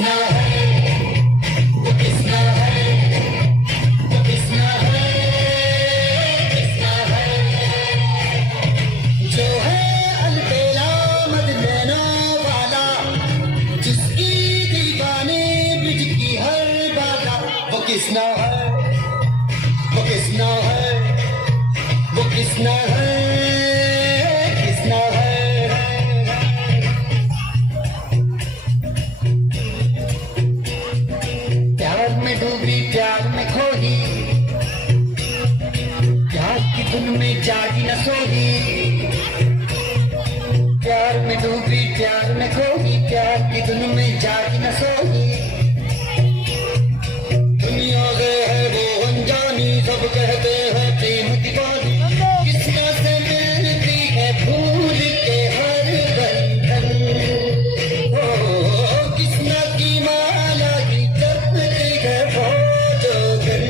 किसना है, वो किसना है, वो किसना है, किसना है, जो है अलबेला मदनैना वाला, जिसकी दीवाने बिज की हर बाला, वो किसना है, वो किसना है, वो किसना है, किसना है। प्यार में डूबी प्यार में खोई, प्यार की धुन में जागी न सोई, प्यार में डूबी प्यार में खोई, प्यार की धुन में जागी न सोई। दुनिया गए है वो अनजानी, सब कहते हैं प्रेम दीवानी, किसना से मिलती है भूल के हर बंधन, ओ किसना की माला की जपती है वो जोगन।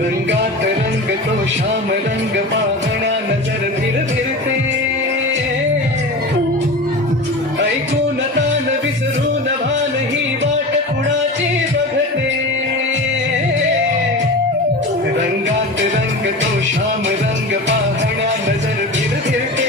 रंगात रंग तो श्याम रंग पाहण्या नजर फिरते, ऐकून तान विसरून भान ही वाट कुणाची बघते। रंगात रंग तो श्याम रंग पाहण्या नजर फिरते,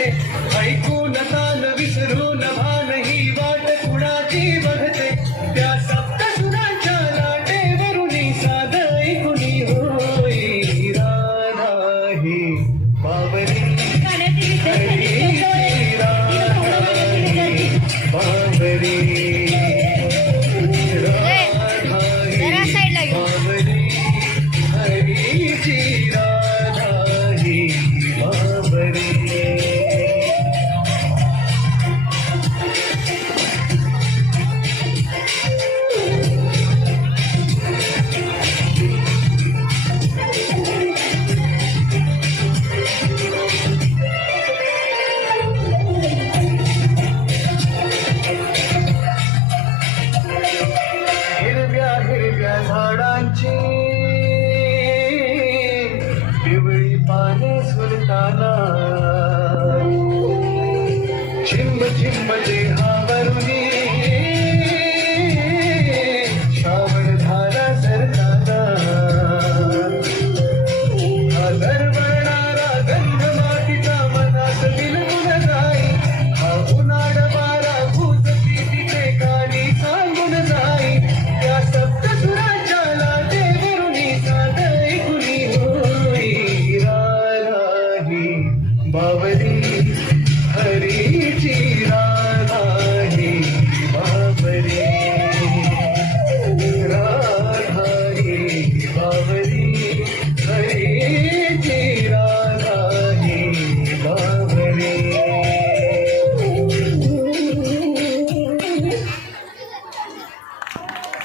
ऐकून तान विसरून भान ही वाट कुणाची बघते। त्या सप्त सुरांच्या लाटेवरून साध ऐकुनी होई राधा ही बावरी, हरीची राधा ही बावरी, राधा ही बावरी, हरीची राधा ही बावरी। हिरव्या हिरव्या झाडांची पिवळी पाने सुलताना, चिंब चिंब